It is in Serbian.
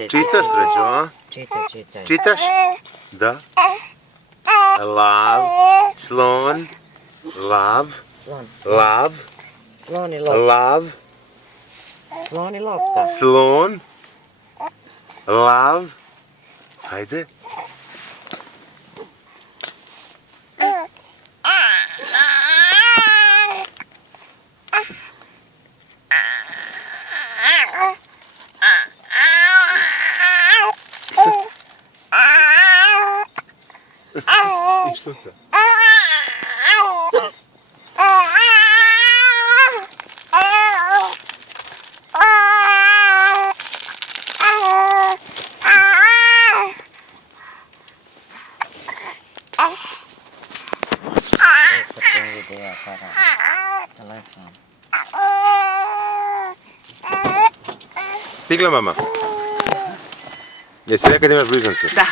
Čitaj. Čitaš, srećo, a? Čitaj. Čitaš? Da. Lav, slon, lav, Slon. lav, Slon i lopta. lav, Slon i lopta. slon, lav. Hajde. I štuca. Dosta video, telefon. Stigla mama? Jesi rekao da imaš blizance? Da.